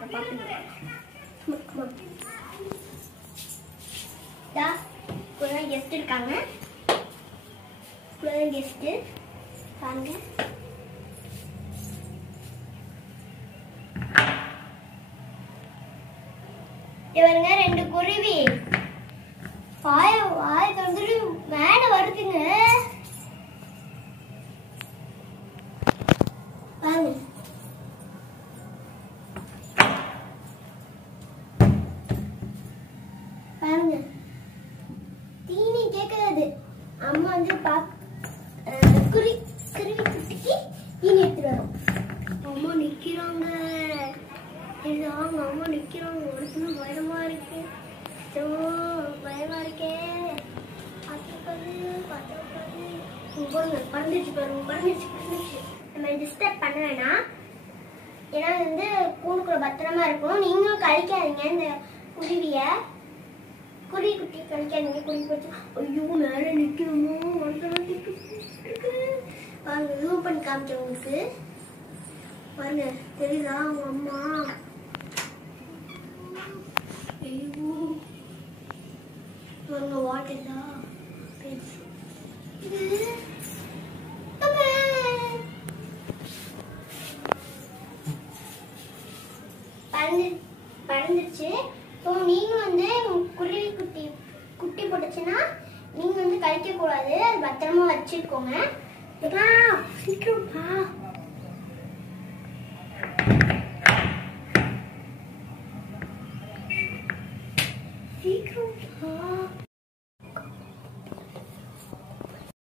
பாப்பா கெஸ்ட் இருக்காங்க. கெஸ்ட் பாருங்க. இவருங்க 2 குருவி வாய் திறந்துட்டு மேல வருதுங்க. பாருங்க. பாருங்க தீனி கேட்காது. அம்மா வந்து குருவி குட்டிக்கு தீனி எடுத்துட்டு வரும். அம்மா நிக்கிறாங்க. அம்மா நிக்கிறாங்க. ஒரு பயமா இருக்கு. பயமா இருக்கே. பறந்துச்சு பாருங்க. பறந்துச்சு. நம்ம டிஸ்டர்ப் பண்ண வேணாம். ஏன்னா வந்து கூண்டுக்குள்ள பத்திரமா இருக்கும். நீங்களும் கழிக்காதீங்க இந்த குருவிய. குருவி குட்டி கழிக்காதீங்க. குருவி குட்டி ஐயோ மேல நிக்கணுமோ. பாருங்க ஜூம் பண்ணி காமிச்சேன் உங்களுக்கு. பாருங்க தெரியுதா உங்க அம்மா. ஐயோ பாருங்க வாட்டர்தா பறந்துருச்சு. ஸோ நீங்க வந்து குருவி குட்டி போட்டுச்சுன்னா நீங்க வந்து கழிக்க கூடாது. அது பத்திரமா வச்சுக்கோங்க. சீக்கிரம்ப்பா. சீக்கிரம்